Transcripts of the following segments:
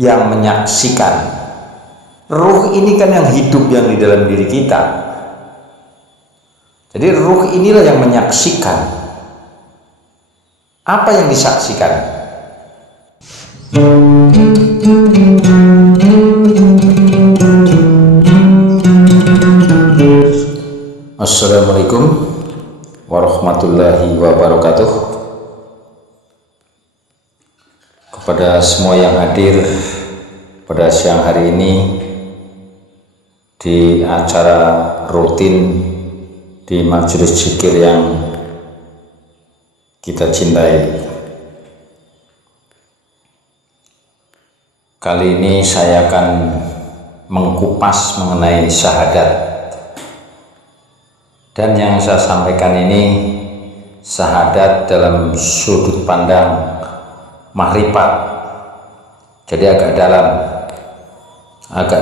yang menyaksikan. Ruh ini kan yang hidup yang di dalam diri kita. Jadi ruh inilah yang menyaksikan. Apa yang disaksikan? Assalamualaikum warahmatullahi wabarakatuh. Kepada semua yang hadir pada siang hari ini di acara rutin di majelis zikir yang kita cintai. Kali ini saya akan mengkupas mengenai syahadat. Dan yang saya sampaikan ini syahadat dalam sudut pandang makrifat. Jadi agak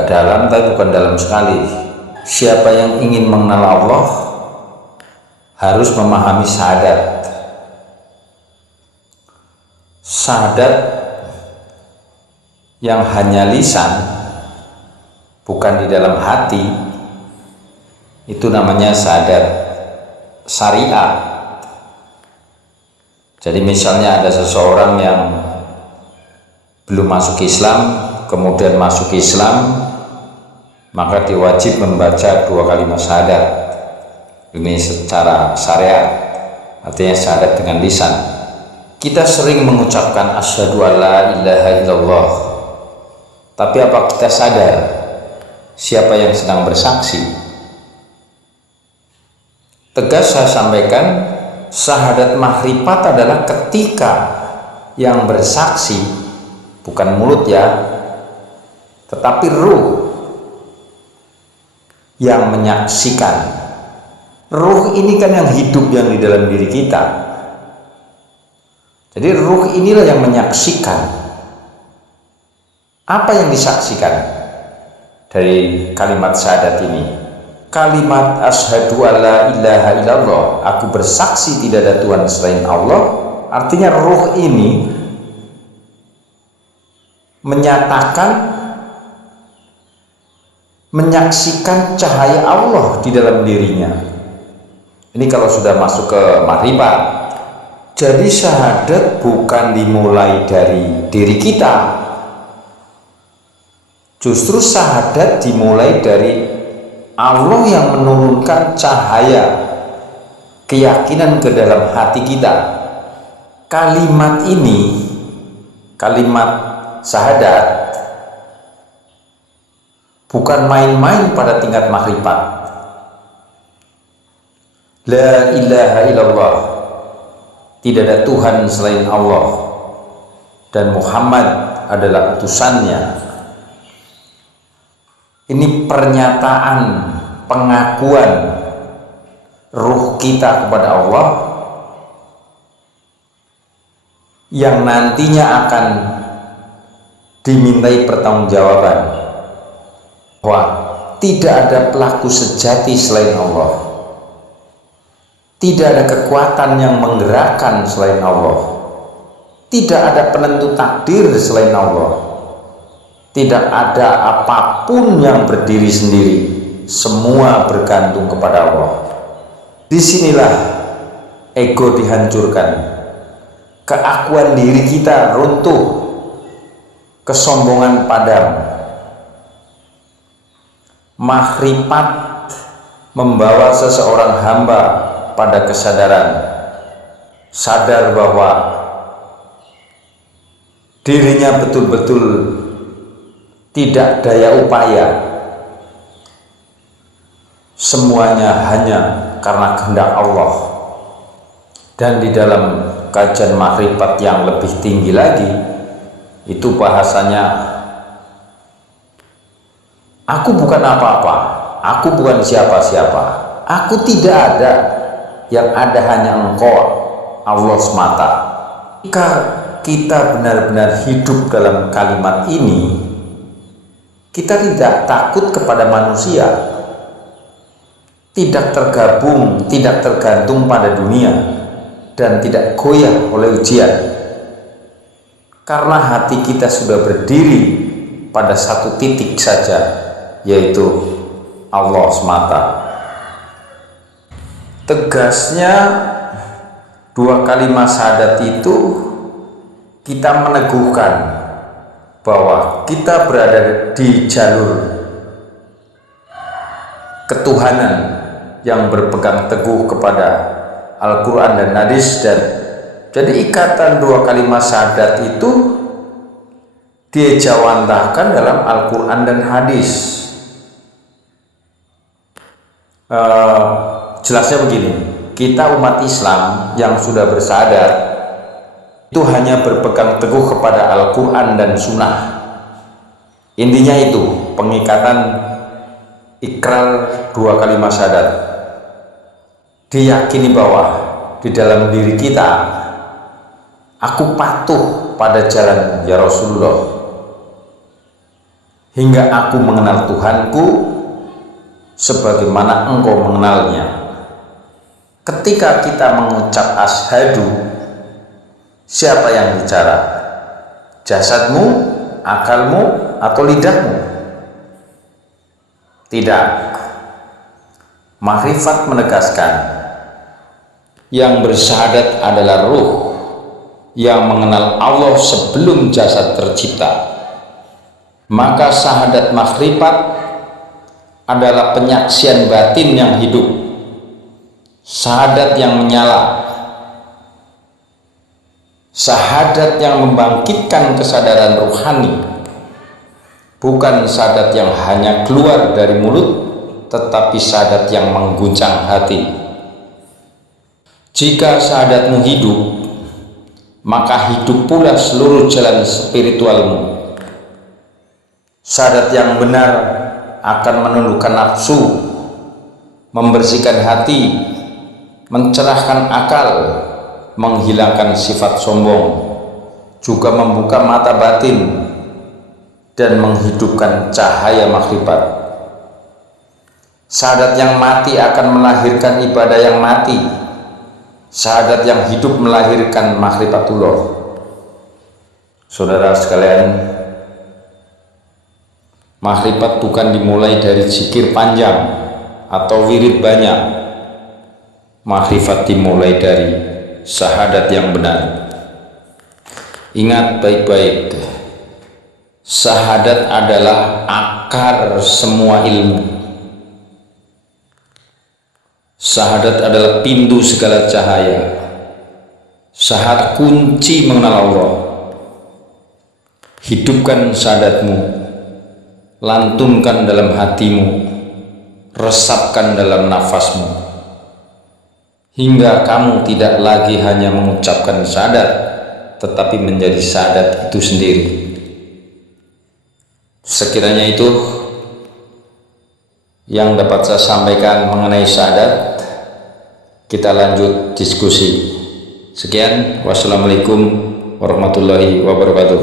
dalam tapi bukan dalam sekali. Siapa yang ingin mengenal Allah harus memahami syahadat. Syahadat yang hanya lisan, bukan di dalam hati, itu namanya syahadat syariah. Jadi misalnya ada seseorang yang belum masuk Islam, kemudian masuk Islam, maka diwajib membaca 2 kalimat syahadat. Ini secara syariat, artinya syahadat dengan lisan. Kita sering mengucapkan asyhadu alla ilaha illallah, tapi apa kita sadar siapa yang sedang bersaksi? Tegas saya sampaikan, syahadat makrifat adalah ketika yang bersaksi bukan mulut ya, tetapi ruh yang menyaksikan. Ruh ini kan yang hidup yang di dalam diri kita. Jadi ruh inilah yang menyaksikan. Apa yang disaksikan dari kalimat syahadat ini? Kalimat asyhadu alla ilaha illallah, aku bersaksi tidak ada Tuhan selain Allah. Artinya ruh ini menyatakan, menyaksikan cahaya Allah di dalam dirinya. Ini kalau sudah masuk ke makrifat. Jadi syahadat bukan dimulai dari diri kita, justru syahadat dimulai dari Allah yang menurunkan cahaya keyakinan ke dalam hati kita. Kalimat ini, kalimat syahadat, bukan main-main pada tingkat makrifat. La ilaha illallah, tidak ada Tuhan selain Allah, dan Muhammad adalah utusannya. Ini pernyataan, pengakuan ruh kita kepada Allah yang nantinya akan dimintai pertanggungjawaban bahwa tidak ada pelaku sejati selain Allah, tidak ada kekuatan yang menggerakkan selain Allah, tidak ada penentu takdir selain Allah, tidak ada apapun yang berdiri sendiri, semua bergantung kepada Allah. Disinilah ego dihancurkan, keakuan diri kita runtuh, kesombongan padam. Makrifat membawa seseorang hamba pada kesadaran, sadar bahwa dirinya betul-betul tidak daya upaya, semuanya hanya karena kehendak Allah. Dan di dalam kajian makrifat yang lebih tinggi lagi, itu bahasanya, aku bukan apa-apa, aku bukan siapa-siapa, aku tidak ada, yang ada hanya Engkau, Allah semata. Jika kita benar-benar hidup dalam kalimat ini, kita tidak takut kepada manusia, tidak tergabung, tidak tergantung pada dunia, dan tidak goyah oleh ujian. karena hati kita sudah berdiri pada satu titik saja, yaitu Allah semata. Tegasnya dua kalimat syahadat itu kita meneguhkan bahwa kita berada di jalur ketuhanan yang berpegang teguh kepada Al-Quran dan hadis. Dan jadi ikatan dua kalimat syahadat itu diejawantahkan dalam Al-Quran dan hadis. Jelasnya begini, kita umat Islam yang sudah bersyahadat itu hanya berpegang teguh kepada Al-Quran dan Sunnah. Intinya itu pengikatan ikrar dua kalimat syahadat. Diyakini bahwa di dalam diri kita, aku patuh pada jalan ya Rasulullah hingga aku mengenal Tuhanku sebagaimana engkau mengenalnya. Ketika kita mengucap asyhadu, siapa yang bicara? Jasadmu, akalmu, atau lidahmu? Tidak. Makrifat menegaskan yang bersyahadat adalah ruh yang mengenal Allah sebelum jasad tercipta. Maka syahadat makrifat adalah penyaksian batin yang hidup, syahadat yang menyala, syahadat yang membangkitkan kesadaran rohani, bukan syahadat yang hanya keluar dari mulut, tetapi syahadat yang mengguncang hati. Jika syahadatmu hidup, maka hidup pula seluruh jalan spiritualmu. Syahadat yang benar akan menundukkan nafsu, membersihkan hati, mencerahkan akal, menghilangkan sifat sombong, juga membuka mata batin dan menghidupkan cahaya makrifat. Syahadat yang mati akan melahirkan ibadah yang mati. Syahadat yang hidup melahirkan makrifatullah. Saudara sekalian, makrifat bukan dimulai dari zikir panjang atau wirid banyak. Makrifat dimulai dari syahadat yang benar. Ingat baik-baik, syahadat adalah akar semua ilmu. Syahadat adalah pintu segala cahaya. Syahadat kunci mengenal Allah. Hidupkan syahadatmu, lantunkan dalam hatimu, resapkan dalam nafasmu, hingga kamu tidak lagi hanya mengucapkan syahadat, tetapi menjadi syahadat itu sendiri. Sekiranya itu yang dapat saya sampaikan mengenai syahadat. Kita lanjut diskusi. Sekian, wassalamualaikum warahmatullahi wabarakatuh.